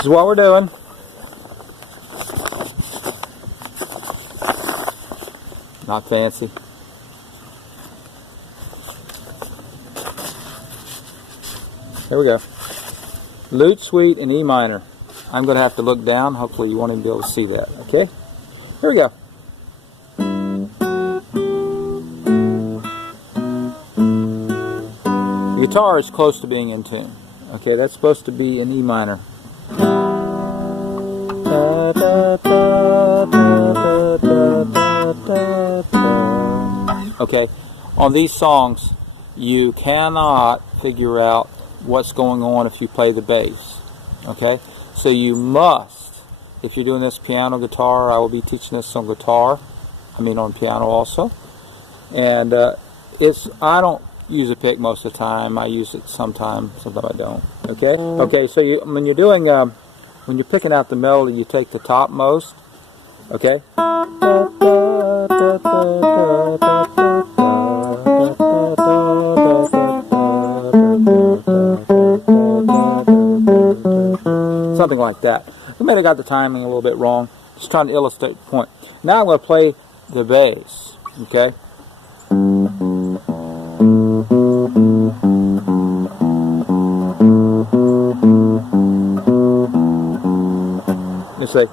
This is what we're doing. Not fancy. Here we go. Lute Suite in E minor. I'm going to have to look down. Hopefully you won't even be able to see that. Okay? Here we go. The guitar is close to being in tune. Okay, that's supposed to be in E minor. Okay, on these songs, you cannot figure out what's going on if you play the bass. Okay, so you must, if you're doing this piano guitar, I will be teaching this on guitar, on piano also. And I don't use a pick most of the time. I use it sometimes I don't. Okay? Okay, so when you're doing, when you're picking out the melody, you take the topmost, okay? Something like that. I may have got the timing a little bit wrong. Just trying to illustrate the point. Now I'm going to play the bass, okay? Let's see.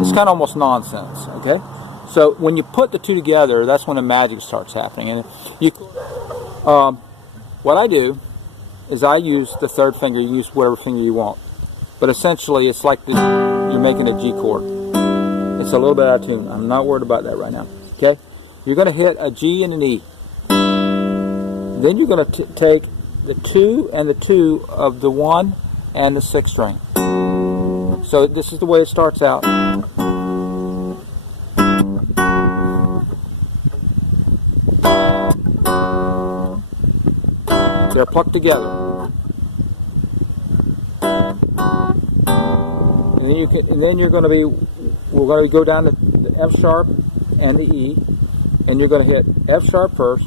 It's kind of almost nonsense, okay? So when you put the two together, that's when the magic starts happening. And what I do is I use the third finger. You use whatever finger you want, but essentially it's like you're making a G chord. It's a little bit out of tune. I'm not worried about that right now. Okay, you're going to hit a G and an E. Then you're going to take the 2 and the 2 of the 1 and the 6th string. So this is the way it starts out. They're plucked together. And then you're going to be, we're going to go down to the F sharp and the E, and you're going to hit F sharp first,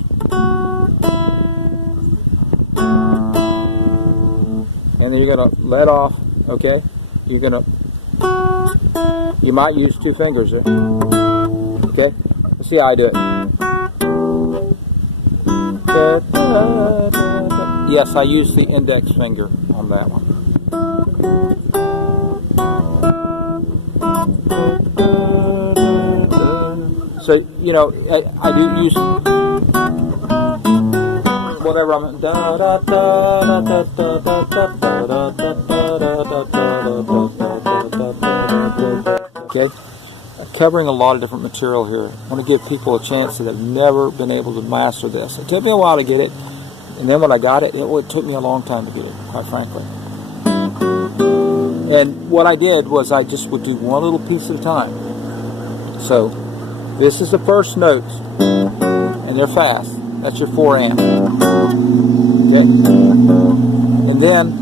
and then you're going to let off, okay? You're going to, you might use 2 fingers there, okay? Let's see how I do it. Yes, I use the index finger on that one. So, you know, I do use whatever I'm okay, covering a lot of different material here. I want to give people a chance that have never been able to master this. It took me a while to get it, and then when I got it, it took me a long time to get it, quite frankly. And what I did was I just would do one little piece at a time. So this is the first notes, and they're fast. That's your 4 amp. Okay? And then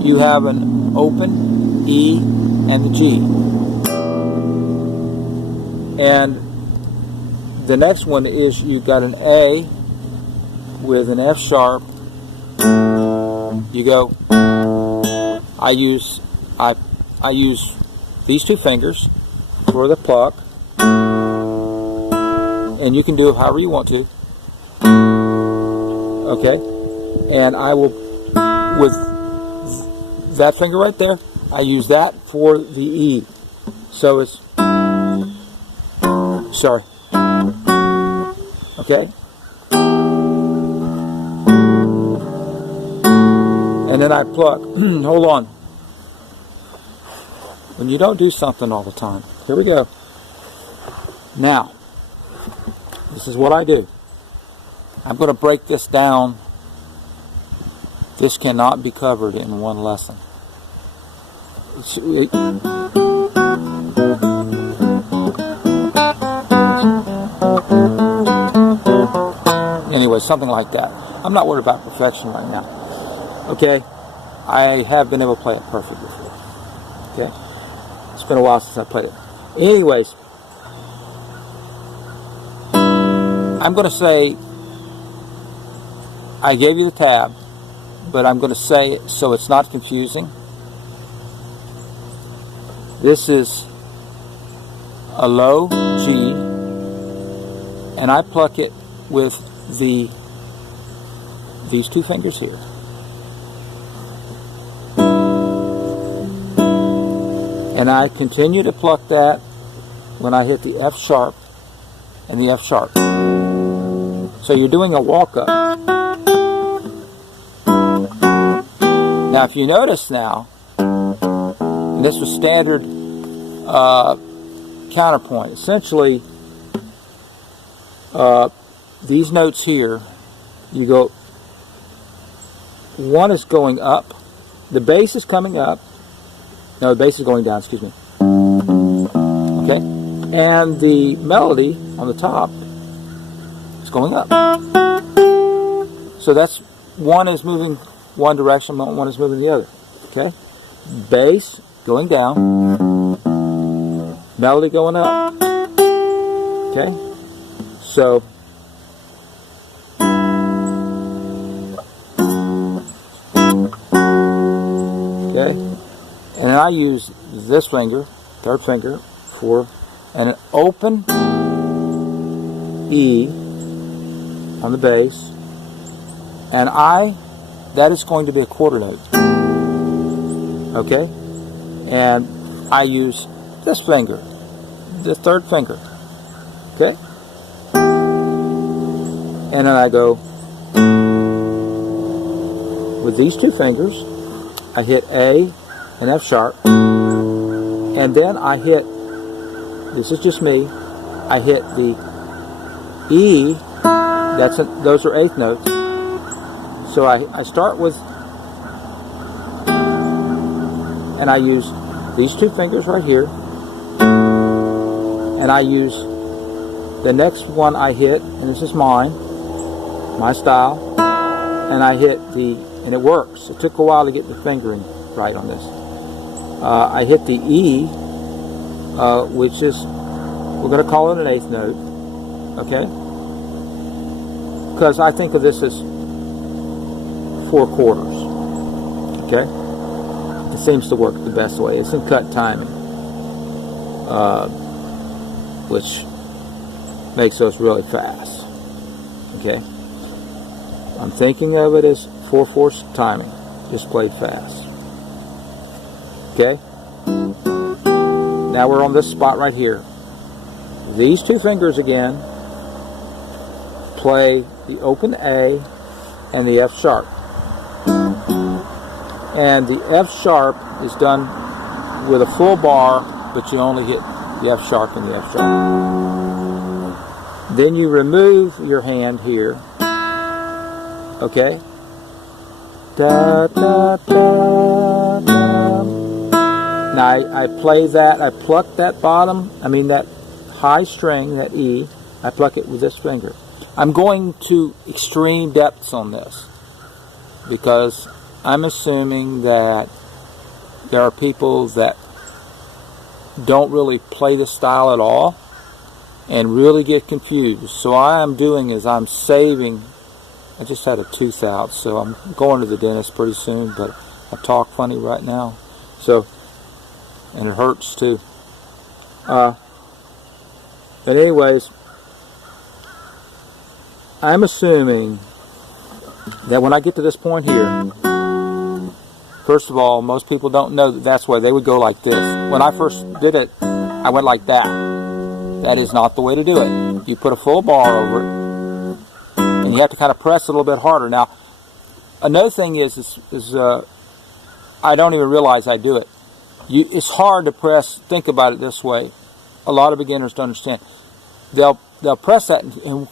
you have an open E and the G. And the next one is you got an A with an F sharp. You go. I use these 2 fingers for the pluck, and you can do it however you want to. Okay, and I will, with that finger right there, I use that for the E. So it's, sorry. Okay. And then I pluck. Hold on. When you don't do something all the time. Here we go. Now, this is what I do. I'm going to break this down. This cannot be covered in one lesson. Anyway, something like that. I'm not worried about perfection right now. Okay? I have been able to play it perfect before. Okay? It's been a while since I played it. Anyways, I'm going to say, I gave you the tab, but I'm going to say it so it's not confusing. This is a low G, and I pluck it with these two fingers here. And I continue to pluck that when I hit the F sharp and the F sharp. So you're doing a walk up. Now if you notice now, and this was standard counterpoint, essentially these notes here, you go, one is going up, the bass is coming up, no, the bass is going down, excuse me. Okay? And the melody on the top is going up. So that's, one is moving one direction, one is moving the other. Okay? Bass going down, melody going up. Okay? So, okay? And I use this finger, third finger, for an open E on the bass, and that is going to be a quarter note. Okay? And I use this finger, the third finger. Okay? And then I go with these two fingers, I hit A and F sharp, and then I hit, this is just me, I hit the E, those are eighth notes, so I start with, and I use these two fingers right here, and I use the next one I hit, and this is mine, my style, and I hit and it works. It took a while to get the fingering right on this. I hit the E, which is, we're going to call it an eighth note, okay? Because I think of this as 4 quarters, okay? It seems to work the best way. It's in cut timing, which makes those really fast, okay? I'm thinking of it as 4/4 timing, just played fast. Okay? Now we're on this spot right here. These two fingers again play the open A and the F sharp. And the F sharp is done with a full bar, but you only hit the F sharp and the F sharp. Then you remove your hand here. Okay? Da, da, da, da. Now I play that, I pluck that bottom, that high string, that E, I pluck it with this finger. I'm going to extreme depths on this because I'm assuming that there are people that don't really play this style at all and really get confused. So what I'm doing is I'm saving. I just had a tooth out, so I'm going to the dentist pretty soon, but I talk funny right now. So, and it hurts too. But anyways, I'm assuming that when I get to this point here, first of all, most people don't know that that's why they would go like this. When I first did it, I went like that. That is not the way to do it. You put a full bar over it, and you have to kind of press a little bit harder. Now, another thing is I don't even realize I do it. It's hard to press. Think about it this way. A lot of beginners don't understand. They'll press that and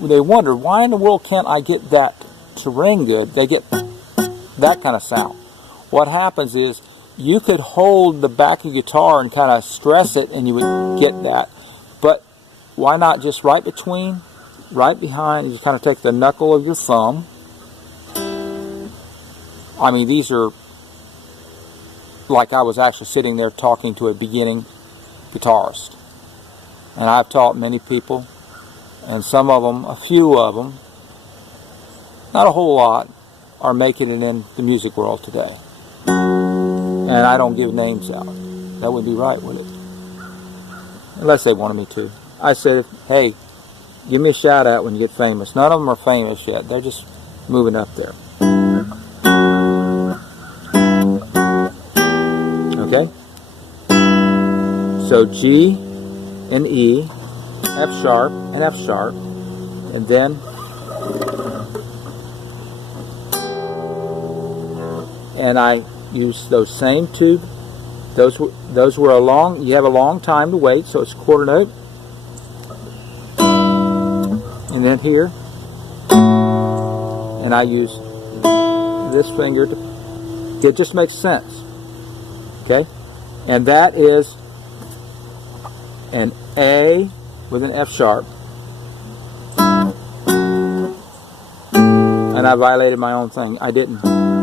they wonder, why in the world can't I get that to ring good? They get that kind of sound. What happens is you could hold the back of the guitar and kind of stress it and you would get that. But why not just right behind, you just kind of take the knuckle of your thumb. These are like I was actually sitting there talking to a beginning guitarist. And I've taught many people, and some of them, a few of them, not a whole lot, are making it in the music world today. And I don't give names out. That wouldn't be right, would it? Unless they wanted me to. I said, hey, give me a shout out when you get famous. None of them are famous yet. They're just moving up there. Okay? So G and E, F sharp and F sharp, and then I use those same two. Those were a long. You have a long time to wait, so it's a quarter note, and then here, and I use this finger to. It just makes sense. Okay, and that is an A with an F sharp, and I violated my own thing. I didn't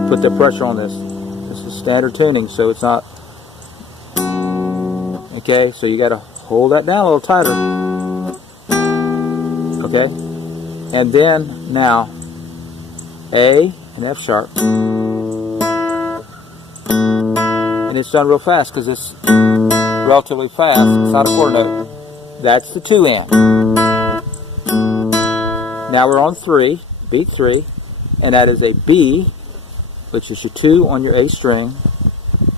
put the pressure on this. This is standard tuning, so it's not. Okay, so you got to hold that down a little tighter. Okay, and then now A and F sharp, and it's done real fast because it's relatively fast. It's not a quarter note. That's the 2 and. Now we're on 3, beat 3, and that is a B, which is your 2 on your A string,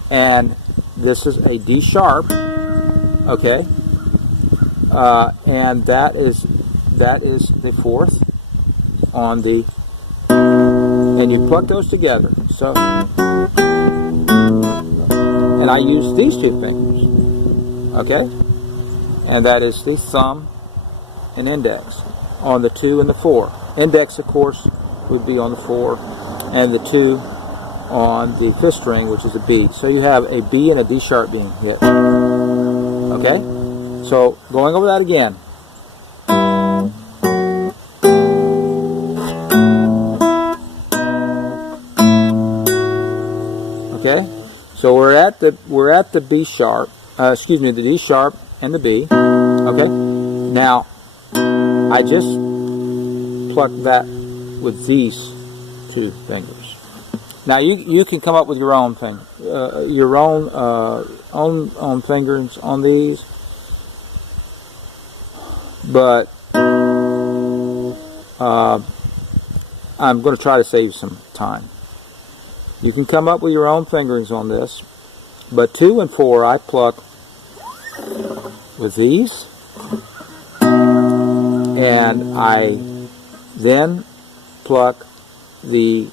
and this is a D sharp. Okay, and that is the 4th on the, and you pluck those together. So, and I use these 2 fingers. Okay, and that is the thumb and index on the 2 and the 4. Index, of course, would be on the 4, and the 2 on the 5th string, which is a B. So you have a B and a D sharp being hit. Okay, so going over that again. Okay, so we're at the B sharp. Excuse me, the D sharp and the B. Okay, now I just plucked that with these 2 fingers. Now you can come up with your own thing, your own fingers on these, but I'm going to try to save some time. You can come up with your own fingerings on this, but 2 and 4 I pluck with these, and I then pluck the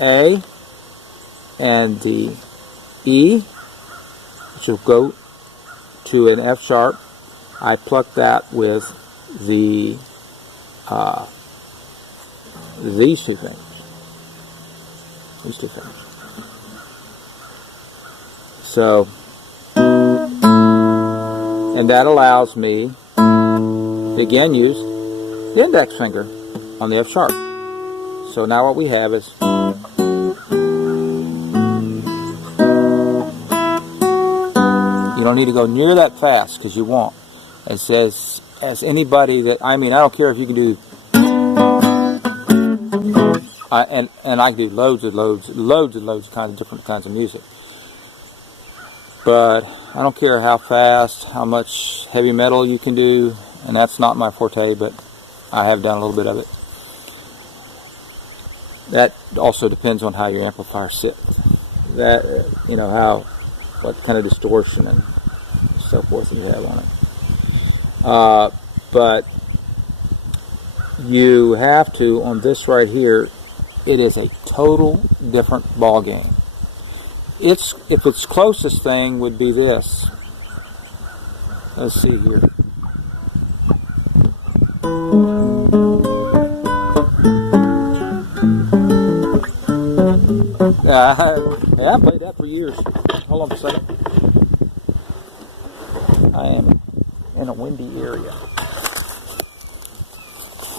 A and the E, which will go to an F sharp. I pluck that with the these 2 fingers. These 2 fingers. So, and that allows me to again use the index finger on the F sharp. So now what we have is you don't need to go near that fast because you won't. It says, as anybody that, I mean, I don't care if you can do, and I can do loads of different kinds of music. But I don't care how fast, how much heavy metal you can do, and that's not my forte, but I have done a little bit of it. That also depends on how your amplifier sits. That, you know, what kind of distortion and so forth you have on it. But you have to, on this right here, it is a total different ball game. If its closest thing would be this. Let's see here. I played that for years. Hold on a second. I am in a windy area.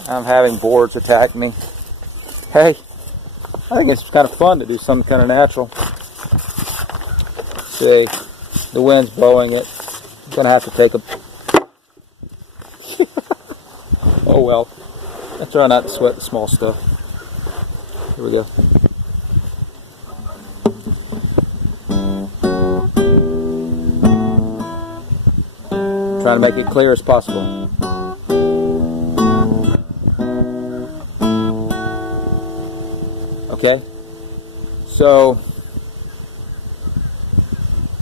I'm having boards attack me. Hey, I think it's kind of fun to do something kind of natural. See, the wind's blowing it. I'm going to have to take a... Oh well. I try not to sweat the small stuff. Here we go. Trying to make it clear as possible. Okay? So,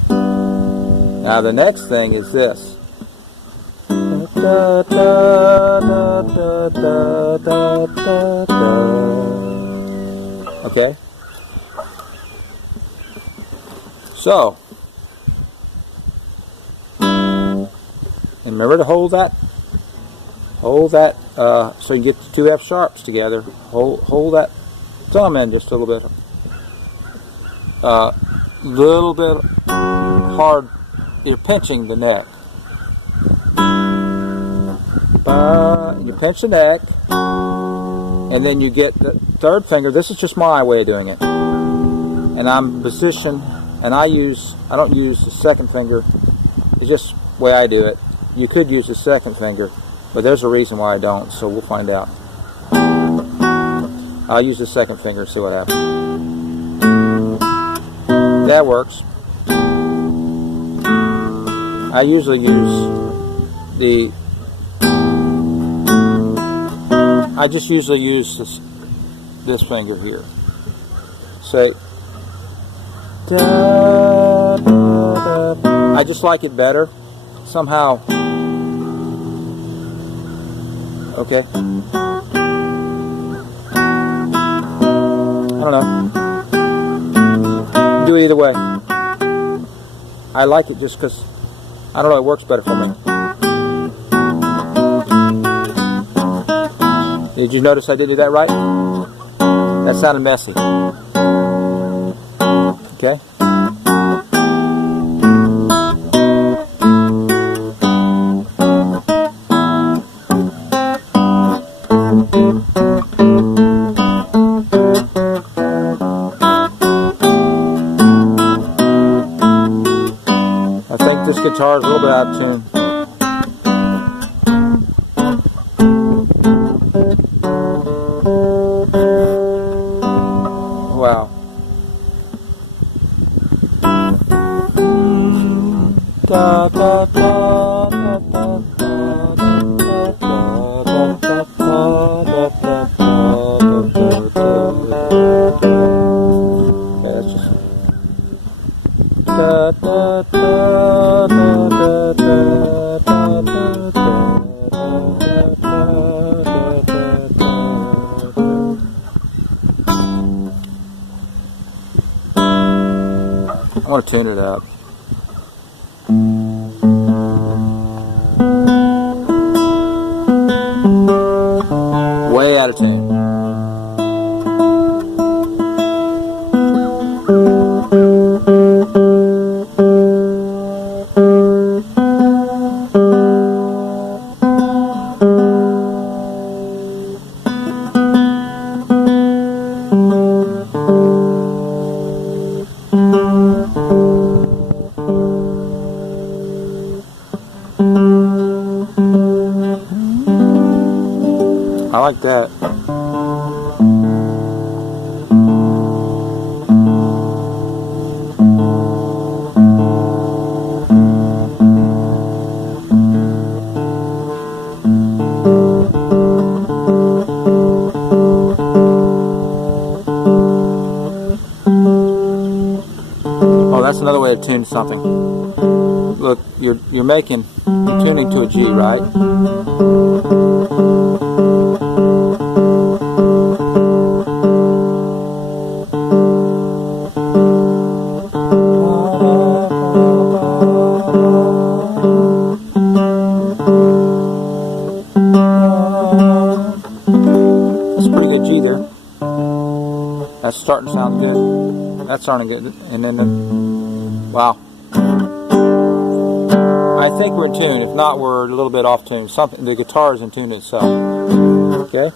now the next thing is this. Okay? So, and remember to hold that so you get the two F sharps together. Hold that thumb in just a little bit. Little bit hard. You're pinching the neck. You pinch the neck, and then you get the third finger. This is just my way of doing it. And I'm positioned, and I don't use the second finger. It's just the way I do it. You could use the second finger, but there's a reason why I don't, so we'll find out. I'll use the second finger and see what happens. That works. I usually use I just usually use this finger here. Say, da, da, da. I just like it better somehow. Okay. I don't know. Do it either way. I like it just because, I don't know, it works better for me. Did you notice I did do that right? That sounded messy. Okay? I think this guitar is a little bit out of tune. Wow. Da, da, da, da, da, I want to tune it up. Way out of tune. I like that. Oh, that's another way of tuning something. Look, you're tuning to a G, right? That's a pretty good G there. That's starting to sound good. That's starting good. And then, wow. I think we're in tune. If not, we're a little bit off tune. The guitar is in tune itself. Okay?